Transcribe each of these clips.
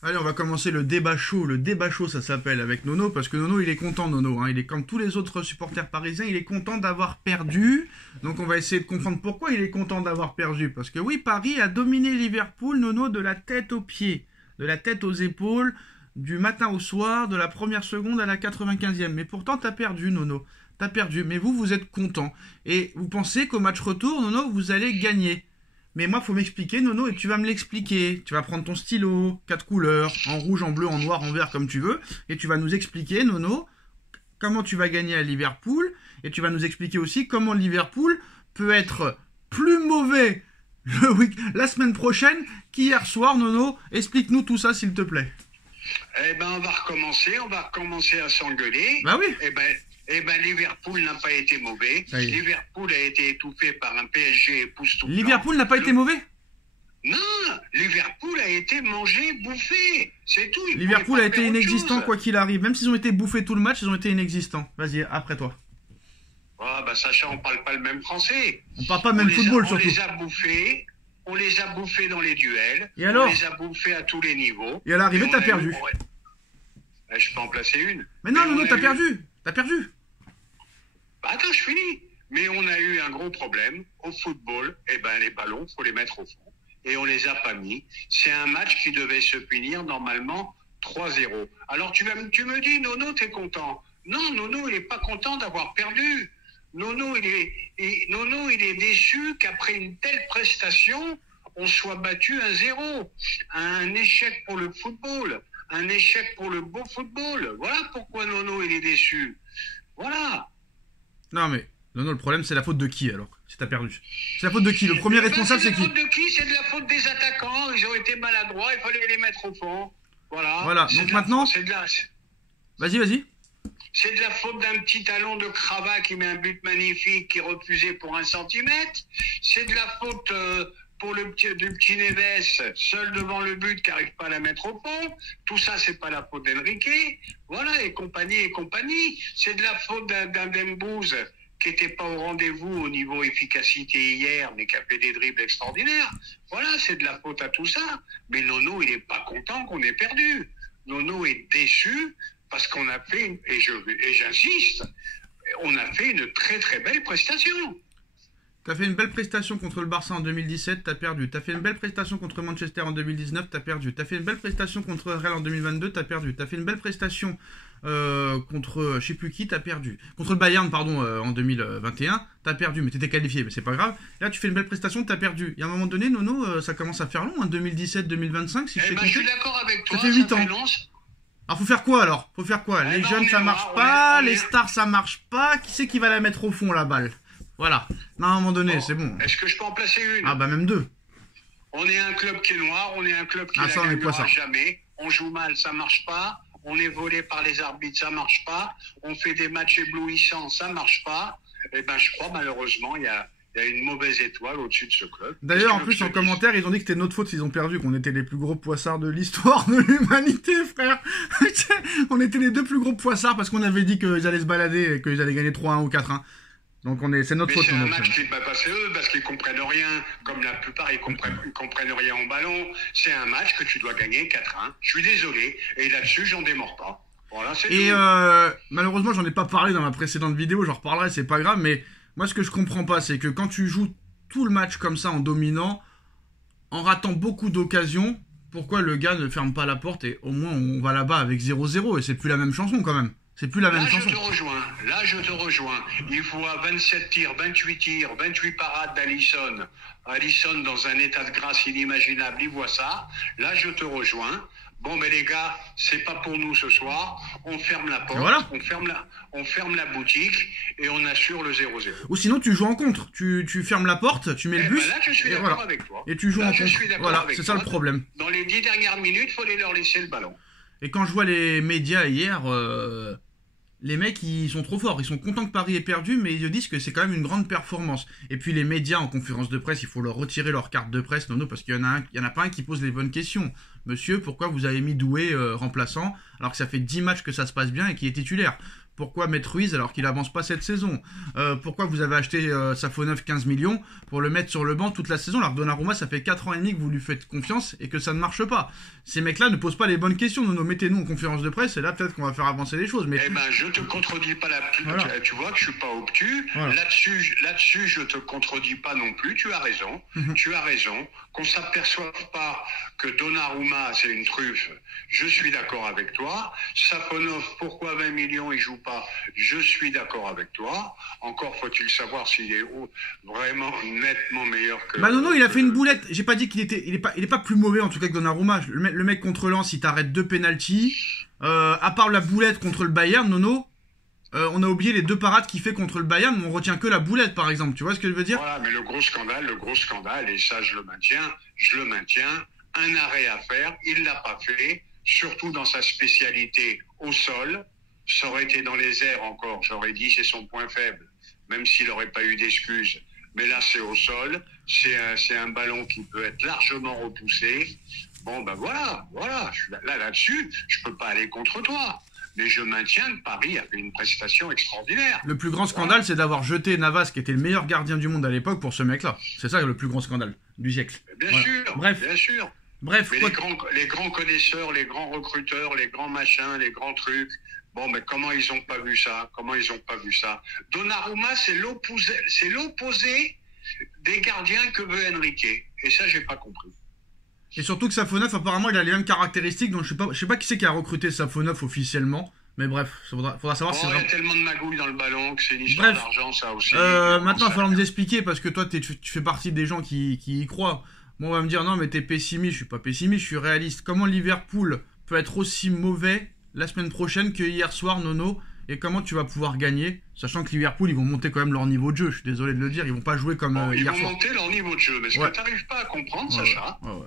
Allez, on va commencer le débat chaud. Le débat chaud, ça s'appelle avec Nono, parce que Nono, il est content, Nono. Hein. Il est comme tous les autres supporters parisiens, il est content d'avoir perdu. Donc on va essayer de comprendre pourquoi il est content d'avoir perdu. Parce que oui, Paris a dominé Liverpool, Nono, de la tête aux pieds, de la tête aux épaules, du matin au soir, de la première seconde à la 95e. Mais pourtant, t'as perdu, Nono. T'as perdu. Mais vous, vous êtes content. Et vous pensez qu'au match retour, Nono, vous allez gagner. Mais moi, faut m'expliquer, Nono, et tu vas me l'expliquer. Tu vas prendre ton stylo, 4 couleurs, en rouge, en bleu, en noir, en vert, comme tu veux, et tu vas nous expliquer, Nono, comment tu vas gagner à Liverpool, et tu vas nous expliquer aussi comment Liverpool peut être plus mauvais la semaine prochaine qu'hier soir, Nono. Explique-nous tout ça, s'il te plaît. Eh ben, on va recommencer à s'engueuler. Bah oui. Eh ben, Liverpool n'a pas été mauvais. Liverpool a été étouffé par un PSG époustouflant. Liverpool n'a pas été mauvais ? Non, Liverpool a été mangé, bouffé. C'est tout. Liverpool a été inexistant quoi qu'il arrive. Même s'ils ont été bouffés tout le match, ils ont été inexistants. Vas-y, après toi. Ah, bah, Sacha, on parle pas le même français. On parle pas le même football, surtout. On les a bouffés dans les duels. Et alors ? On les a bouffés à tous les niveaux. Et à l'arrivée, t'as perdu. Je peux en placer une. Mais non, Nono, t'as perdu. T'as perdu. Bah, attends, je finis. Mais on a eu un gros problème au football. Eh ben, les ballons, faut les mettre au fond. Et on les a pas mis. C'est un match qui devait se finir normalement 3-0. Alors tu me dis, Nono, t'es content. Non, Nono, il est pas content d'avoir perdu. Nono, il est déçu qu'après une telle prestation, on soit battu 1-0. Un échec pour le football. Un échec pour le beau football. Voilà pourquoi Nono, il est déçu. Voilà. Non mais, Nono, le problème c'est la faute de qui alors, si t'as perdu? C'est la faute de qui? Le premier responsable c'est qui? C'est la faute de qui? C'est de la faute des attaquants, ils ont été maladroits, il fallait les mettre au fond. Voilà. Donc maintenant... Vas-y. C'est de la faute d'un petit talon de Cravat qui met un but magnifique, qui refusait pour 1 centimètre. C'est de la faute du petit Neves, seul devant le but, qui n'arrive pas à la mettre au fond. Tout ça, c'est pas la faute d'Enrique. Voilà, et compagnie. C'est de la faute d'un Dembouz qui n'était pas au rendez-vous au niveau efficacité hier, mais qui a fait des dribbles extraordinaires. Voilà, c'est de la faute à tout ça. Mais Nono, il n'est pas content qu'on ait perdu. Nono est déçu parce qu'on a fait, et j'insiste, on a fait une très très belle prestation. T'as fait une belle prestation contre le Barça en 2017, t'as perdu. T'as fait une belle prestation contre Manchester en 2019, t'as perdu. T'as fait une belle prestation contre Real en 2022, t'as perdu. T'as fait une belle prestation contre je sais plus qui, t'as perdu. Contre le Bayern, pardon, en 2021, t'as perdu, mais t'étais qualifié, mais c'est pas grave. Là, tu fais une belle prestation, t'as perdu. Et à un moment donné, Nono, ça commence à faire long, hein, 2017-2025, si je sais compter. Je suis d'accord avec toi, ça fait 8 ans. Alors faut faire quoi alors? Les jeunes ça marche pas, les stars ça marche pas, qui c'est qui va la mettre au fond la balle? Voilà, non, à un moment donné c'est bon. Est-ce que je peux en placer une? Ah bah même 2. On est un club qui est noir, on est un club qui ne gagnera jamais, on joue mal, ça marche pas, on est volé par les arbitres, ça marche pas, on fait des matchs éblouissants, ça marche pas, et ben je crois malheureusement il y a une mauvaise étoile au-dessus de ce club. D'ailleurs, en plus, en commentaire, ils ont dit que c'était notre faute s'ils ont perdu, qu'on était les plus gros poissards de l'histoire de l'humanité, frère. On était les 2 plus gros poissards parce qu'on avait dit qu'ils allaient se balader et qu'ils allaient gagner 3-1 ou 4-1. Donc c'est notre faute. C'est un match qui ne va pas passer eux parce qu'ils comprennent rien. Comme la plupart, ils comprennent rien au ballon. C'est un match que tu dois gagner 4-1. Je suis désolé. Et là-dessus, j'en démords pas. Voilà, c'est tout. Malheureusement, j'en ai pas parlé dans ma précédente vidéo. J'en reparlerai, c'est pas grave, mais... Moi, ce que je comprends pas, c'est que quand tu joues tout le match comme ça en dominant, en ratant beaucoup d'occasions, pourquoi le gars ne ferme pas la porte et au moins on va là-bas avec 0-0 et c'est plus la même chanson quand même. C'est plus la même chanson. Là, je te rejoins. Il voit 27 tirs, 28 parades d'Alisson. Alisson dans un état de grâce inimaginable, il voit ça. Là, je te rejoins. Bon, mais les gars, c'est pas pour nous ce soir. On ferme la porte, voilà. on ferme la boutique et on assure le 0-0. Ou sinon, tu joues en contre. Tu fermes la porte, tu mets le bus. Ben là, je suis d'accord avec toi. Et tu joues en contre. Voilà, c'est ça le problème. Dans les 10 dernières minutes, il faut leur laisser le ballon. Et quand je vois les médias hier, les mecs, ils sont trop forts. Ils sont contents que Paris ait perdu, mais ils disent que c'est quand même une grande performance. Et puis les médias en conférence de presse, il faut leur retirer leur carte de presse, Nono, parce qu'il y en a pas un qui pose les bonnes questions. Monsieur, pourquoi vous avez mis Doué remplaçant, alors que ça fait 10 matchs que ça se passe bien et qu'il est titulaire? Pourquoi mettre Ruiz alors qu'il avance pas cette saison? Pourquoi vous avez acheté Safonov 15 millions pour le mettre sur le banc toute la saison alors que Donnarumma, ça fait 4 ans et demi que vous lui faites confiance et que ça ne marche pas? Ces mecs-là ne posent pas les bonnes questions. Nono, mettez-nous en conférence de presse et là peut-être qu'on va faire avancer les choses. Mais... Eh ben, je te contredis pas Voilà. Tu vois que je suis pas obtus. Voilà. Là-dessus, je te contredis pas non plus. Tu as raison. Tu as raison. Qu'on s'aperçoive pas que Donnarumma, c'est une truffe. Je suis d'accord avec toi. Safonov, pourquoi 20 millions il joue pas? Je suis d'accord avec toi. Encore faut-il savoir s'il est vraiment nettement meilleur que... Bah non, il a fait une boulette. J'ai pas dit qu'il était... Il est pas plus mauvais en tout cas que Donnarumma. Le mec contre Lens, il t'arrête 2 pénaltys. À part la boulette contre le Bayern, Nono, on a oublié les 2 parades qu'il fait contre le Bayern, mais on retient que la boulette par exemple. Tu vois ce que je veux dire? Voilà, mais le gros scandale, et ça je le maintiens, un arrêt à faire, il l'a pas fait, surtout dans sa spécialité au sol. Ça aurait été dans les airs encore, j'aurais dit c'est son point faible, même s'il n'aurait pas eu d'excuses. Mais là c'est au sol, c'est un ballon qui peut être largement repoussé. Bon ben voilà, là-dessus, je peux pas aller contre toi. Mais je maintiens que Paris a fait une prestation extraordinaire. Le plus grand scandale, c'est d'avoir jeté Navas, qui était le meilleur gardien du monde à l'époque, pour ce mec-là. C'est ça le plus grand scandale du siècle. Bien Voilà. sûr, Bref. bien sûr. Bref, Mais quoi... les grands connaisseurs, les grands recruteurs, les grands machins, les grands trucs, bon, mais comment ils ont pas vu ça? Donnarumma, c'est l'opposé des gardiens que veut Enrique. Et ça, j'ai pas compris. Et surtout que Safonov, apparemment, il a les mêmes caractéristiques. Donc je sais pas qui c'est qui a recruté Safonov officiellement. Mais bref, faudra savoir si c'est Il y a vraiment... tellement de magouilles dans le ballon que c'est une histoire Bref. d'argent, ça aussi. Maintenant, il va falloir nous expliquer, parce que toi, tu fais partie des gens qui y croient. Moi, on va me dire, non, mais t'es pessimiste. Je suis pas pessimiste, je suis réaliste. Comment Liverpool peut être aussi mauvais la semaine prochaine que hier soir, Nono? Et comment tu vas pouvoir gagner, sachant que Liverpool, ils vont monter quand même leur niveau de jeu. Je suis désolé de le dire, ils vont pas jouer comme Ils hier vont soir. monter leur niveau de jeu. Mais ce Ouais. que tu n'arrives pas à comprendre, Ouais, Sacha, ouais.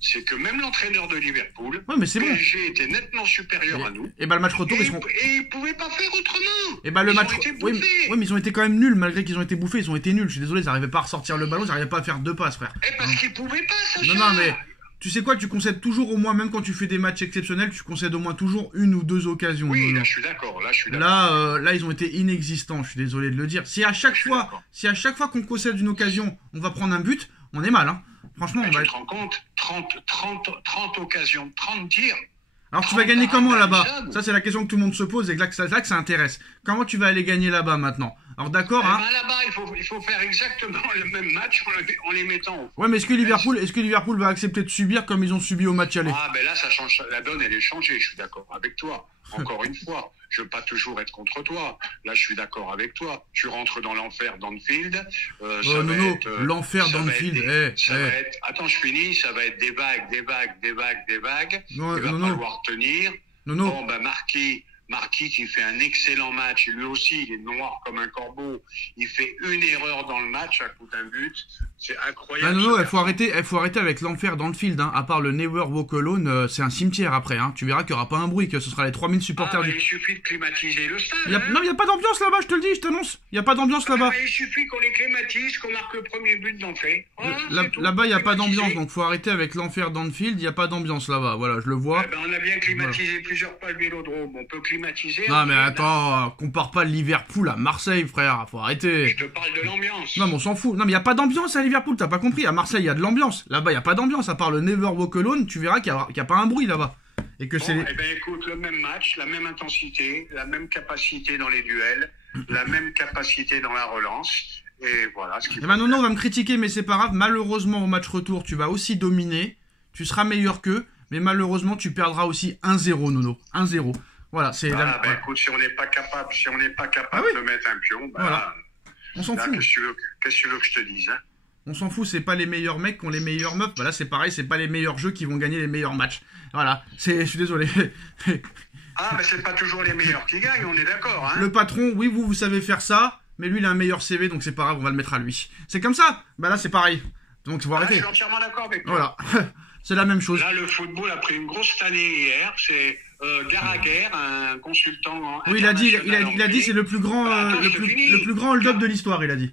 c'est que même l'entraîneur de Liverpool, Ouais, mais c'est bon. PSG était nettement supérieur à nous. Et bah le match retour, Et ils seront... ils ne pouvaient pas faire autrement. Et bah le Ils match... ont été Oui, bouffés. mais ils ont été quand même nuls, malgré qu'ils ont été bouffés, ils ont été nuls. Je suis désolé, ils n'arrivaient pas à ressortir le ballon, ils n'arrivaient pas à faire 2 passes, frère. Et parce qu'ils ne pouvaient pas, Sacha. Non, mais tu sais quoi, tu concèdes toujours au moins, même quand tu fais des matchs exceptionnels, tu concèdes au moins toujours 1 ou 2 occasions. Oui, Nono. là, je suis d'accord. Là, ils ont été inexistants, je suis désolé de le dire. Si à chaque fois qu'on concède une occasion, on va prendre un but, on est mal, hein. Franchement, on va Tu te être... rends compte 30 occasions, 30 tirs. Alors tu vas gagner comment là-bas? Regarde. Ça c'est la question que tout le monde se pose et là que ça intéresse. Comment tu vas aller gagner là-bas maintenant? Alors d'accord, hein? Là-bas, il faut faire exactement le même match en les mettant au fond. Ouais, mais est-ce que Liverpool va accepter de subir comme ils ont subi au match aller? Ah, ben là, ça change. La donne, elle est changée. Je suis d'accord avec toi. Encore une fois, je veux pas toujours être contre toi. Là, je suis d'accord avec toi. Tu rentres dans l'enfer d'Anfield. Non, l'enfer d'Anfield. Attends, je finis. Ça va être des vagues. Non, Il va non. falloir tenir. Non. Bon, ben, Marquis qui fait un excellent match, et lui aussi il est noir comme un corbeau, il fait une erreur dans le match, ça coûte un but, c'est incroyable. Ah non, il faut arrêter avec l'enfer d'Anfield, hein. À part le Never Walk Alone, c'est un cimetière après, hein. Tu verras qu'il n'y aura pas un bruit, que ce sera les 3000 supporters Il suffit de climatiser le stade. Non, il n'y a pas d'ambiance là-bas, je te le dis, je t'annonce. Il n'y a pas d'ambiance là-bas. Il suffit qu'on les climatise, qu'on marque le premier but d'entrée. Là-bas, il n'y a pas d'ambiance, donc faut arrêter avec l'enfer d'Anfield, il n'y a pas d'ambiance là-bas, voilà, je le vois. On a bien climatisé plusieurs fois le Vélodrome, on peut climatiser. Non mais attends, compare pas Liverpool à Marseille, frère, faut arrêter. Je te parle de l'ambiance. Non mais on s'en fout. Non mais il y a pas d'ambiance à Liverpool, t'as pas compris. À Marseille, il y a de l'ambiance. Là-bas, il y a pas d'ambiance. À part le Never Walk Alone, tu verras qu'il y a pas un bruit là-bas. Et que c'est. Eh ben écoute, le même match, la même intensité, la même capacité dans les duels, la même capacité dans la relance. Et voilà ce qu'il faut. Non, on va me critiquer, mais c'est pas grave. Malheureusement, au match retour, tu vas aussi dominer. Tu seras meilleur qu'eux. Mais malheureusement, tu perdras aussi 1-0, Nono. 1-0. Voilà, c'est... écoute, si on n'est pas capable de mettre un pion, voilà. On s'en fout. Qu'est-ce que tu veux que je te dise, hein? On s'en fout, c'est pas les meilleurs mecs qui ont les meilleures meufs. Bah là, c'est pareil, c'est pas les meilleurs jeux qui vont gagner les meilleurs matchs. Voilà, je suis désolé. Mais c'est pas toujours les meilleurs qui gagnent, on est d'accord, hein? Le patron, oui, vous savez faire ça, mais lui, il a un meilleur CV, donc c'est pas grave, on va le mettre à lui. C'est comme ça. Bah là, c'est pareil. Donc, il faut arrêter. Je suis entièrement d'accord avec toi. Voilà, c'est la même chose. Là, le football a pris une grosse tannée hier. C'est Gallagher, un consultant. Oui, il a dit, c'est le plus grand, le plus grand hold-up de l'histoire, il a dit.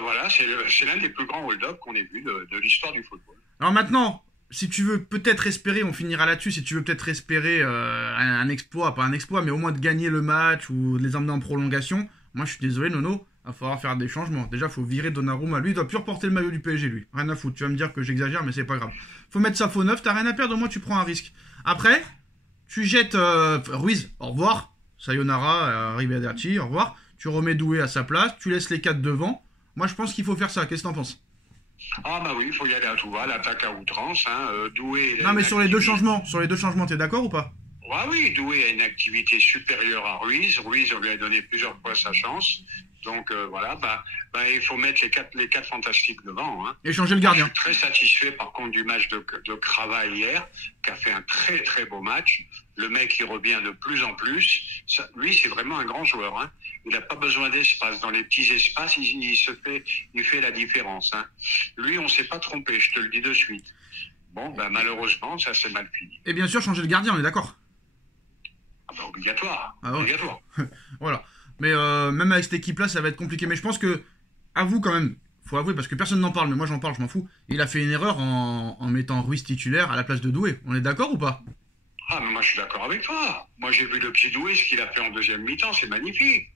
Voilà, c'est l'un des plus grands hold-up qu'on ait vu de l'histoire du football. Alors maintenant, si tu veux peut-être espérer, on finira là-dessus, si tu veux peut-être espérer un exploit, pas un exploit, mais au moins de gagner le match ou de les emmener en prolongation, moi je suis désolé Nono, il va falloir faire des changements. Déjà, faut virer Donnarumma. Lui, il doit plus reporter le maillot du PSG, lui. Rien à foutre. Tu vas me dire que j'exagère, mais c'est pas grave. Faut mettre ça faux neuf, t'as rien à perdre, au moins tu prends un risque. Après, tu jettes Ruiz, au revoir. Sayonara, arrivederci, au revoir. Tu remets Doué à sa place, tu laisses les 4 devant. Moi, je pense qu'il faut faire ça. Qu'est-ce que t'en penses? Ah bah oui, il faut y aller à tout va, l'attaque à outrance, hein. Doué... Non, mais sur les deux changements, t'es d'accord ou pas? Ah oui, Doué a une activité supérieure à Ruiz. Ruiz, on lui a donné plusieurs fois sa chance. Donc voilà, il faut mettre les quatre fantastiques devant. Hein. Et changer le gardien. Je suis très satisfait par contre du match de Crava hier, qui a fait un très très beau match. Le mec, il revient de plus en plus. Lui, c'est vraiment un grand joueur. Hein. Il n'a pas besoin d'espace. Dans les petits espaces, il fait la différence. Hein. Lui, on ne s'est pas trompé, je te le dis de suite. Bon, malheureusement, ça s'est mal fini. Et bien sûr, changer le gardien, on est d'accord? Ah obligatoire. Ah ouais. Obligatoire. Voilà. Mais même avec cette équipe-là, ça va être compliqué. Mais je pense que, avoue quand même, faut avouer, parce que personne n'en parle, mais moi j'en parle, je m'en fous. Il a fait une erreur en mettant Ruiz titulaire à la place de Doué. On est d'accord ou pas? Ah, mais moi je suis d'accord avec toi. Moi j'ai vu le petit Doué, ce qu'il a fait en deuxième mi-temps, c'est magnifique.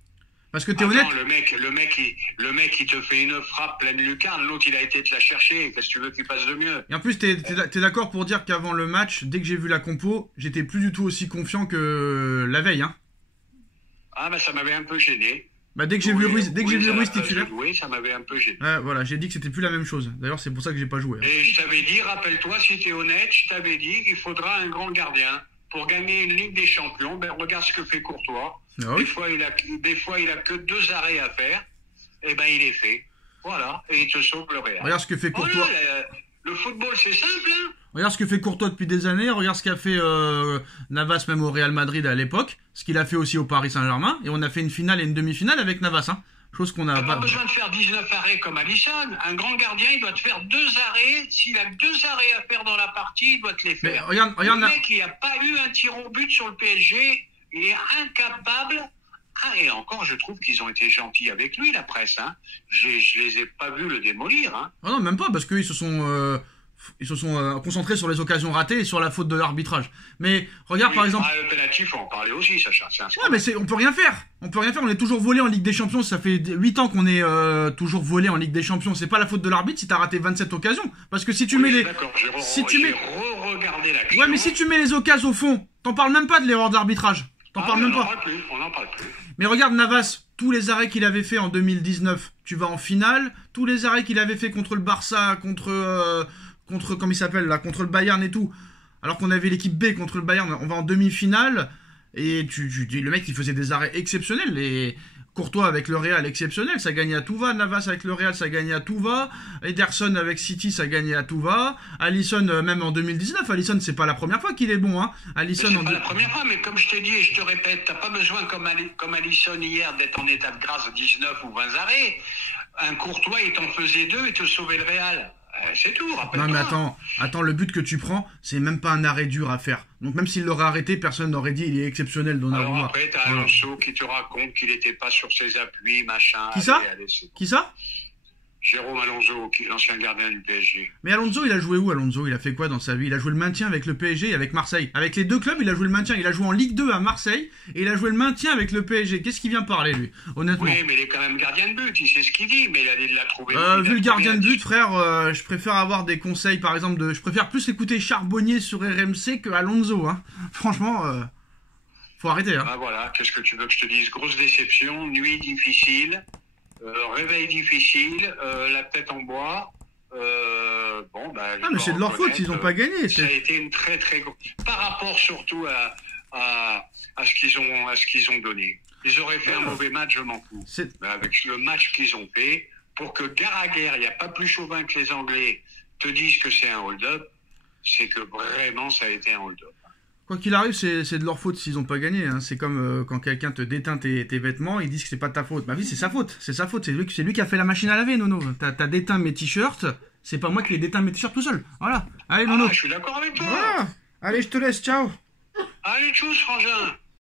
Parce que t'es honnête. Le mec, il te fait une frappe pleine lucarne, l'autre il a été te la chercher. Qu'est-ce que tu veux qu'il passe de mieux? Et en plus, t'es d'accord pour dire qu'avant le match, dès que j'ai vu la compo, j'étais plus du tout aussi confiant que la veille, hein. Ah, ça m'avait un peu gêné. Dès que j'ai vu Ruiz titulaire. Oui, ça m'avait un peu gêné. Ouais, voilà, j'ai dit que c'était plus la même chose. D'ailleurs, c'est pour ça que j'ai pas joué. Hein. Et je t'avais dit, rappelle-toi, si t'es honnête, je t'avais dit qu'il faudra un grand gardien. Pour gagner une Ligue des Champions, regarde ce que fait Courtois. Ah oui. Des fois, il a que 2 arrêts à faire. Et il est fait. Voilà. Et il te sauve le Real. Regarde ce que fait Courtois. Le football, c'est simple, hein. Regarde ce que fait Courtois depuis des années. Regarde ce qu'a fait Navas même au Real Madrid à l'époque. Ce qu'il a fait aussi au Paris Saint-Germain. Et on a fait une finale et une demi-finale avec Navas. Hein. Chose qu'on a pas besoin de faire 19 arrêts comme Alisson. Un grand gardien, il doit te faire 2 arrêts. S'il a 2 arrêts à faire dans la partie, il doit te les faire. Mais regarde, le mec, il n'a pas eu un tir au but sur le PSG. Il est incapable. Ah, et encore, je trouve qu'ils ont été gentils avec lui, la presse. Hein. Je les ai pas vus le démolir. Hein. Ah non, même pas, parce qu'ils se sont... concentrés sur les occasions ratées et sur la faute de l'arbitrage. Mais regarde par exemple... le penalty, il faut en parler aussi, Sacha. Ouais, mais on peut rien faire. On est toujours volé en Ligue des Champions. Ça fait 8 ans qu'on est toujours volé en Ligue des Champions. C'est pas la faute de l'arbitre si t'as raté 27 occasions. Parce que si tu mets les... D'accord, j'ai re-regardé l'action. Ouais, mais si tu mets les occasions au fond, t'en parles même pas de l'erreur d'arbitrage. T'en parles même pas. On n'en parle plus. Mais regarde Navas, tous les arrêts qu'il avait fait en 2019, tu vas en finale. Tous les arrêts qu'il avait fait contre le Barça, contre comment il s'appelle là, contre le Bayern et tout. Alors qu'on avait l'équipe B contre le Bayern, on va en demi-finale. Et le mec il faisait des arrêts exceptionnels. Et Courtois avec le Real exceptionnel, ça gagnait à tout va. Navas avec le Real, ça gagnait à tout va. Ederson avec City, ça gagnait à tout va. Alisson même en 2019, Alisson c'est pas la première fois qu'il est bon. Hein. Alisson c'est pas la première fois, mais comme je t'ai dit et je te répète, t'as pas besoin comme Alisson hier d'être en état de grâce 19 ou 20 arrêts. Un Courtois il t'en faisait 2 et te sauvait le Real. C'est tout, rappelle-toi. Non mais attends, le but que tu prends, c'est même pas un arrêt dur à faire. Donc même s'il l'aurait arrêté, personne n'aurait dit il est exceptionnel. Alors après, t'as Alonso qui te raconte qu'il n'était pas sur ses appuis, machin. Qui ça? Qui ça? Jérôme Alonso, l'ancien gardien du PSG. Mais Alonso, il a joué où, Alonso? Il a fait quoi dans sa vie? Il a joué le maintien avec le PSG et avec Marseille. Avec les deux clubs, il a joué le maintien. Il a joué en Ligue 2 à Marseille et il a joué le maintien avec le PSG. Qu'est-ce qu'il vient parler, lui? Honnêtement. Oui, mais il est quand même gardien de but. Il sait ce qu'il dit, mais il l'a trouvé. Vu le gardien de but, frère, je préfère avoir des conseils, par exemple, je préfère plus écouter Charbonnier sur RMC que Alonso. Hein. Franchement, faut arrêter. Hein. Voilà, qu'est-ce que tu veux que je te dise? Grosse déception, nuit difficile. Réveil difficile, la tête en bois. Mais c'est de leur faute, ils n'ont pas gagné. Ça a été une très très grosse. Par rapport surtout à ce qu'ils ont donné. Ils auraient fait un mauvais match, je m'en fous. Mais avec le match qu'ils ont fait, pour que Gallagher, il n'y a pas plus chauvin que les Anglais, te disent que c'est un hold-up, c'est que vraiment ça a été un hold-up. Quoi qu'il arrive, c'est de leur faute s'ils n'ont pas gagné. Hein. C'est comme quand quelqu'un te déteint tes vêtements, ils disent que c'est pas de ta faute. Bah oui, c'est sa faute. C'est sa faute. C'est lui qui a fait la machine à laver, Nono. T'as déteint mes t-shirts. C'est pas moi qui ai déteint mes t-shirts tout seul. Voilà. Allez, Nono. Je suis d'accord avec toi. Voilà. Allez, je te laisse. Ciao. Allez, tchuss, frangin.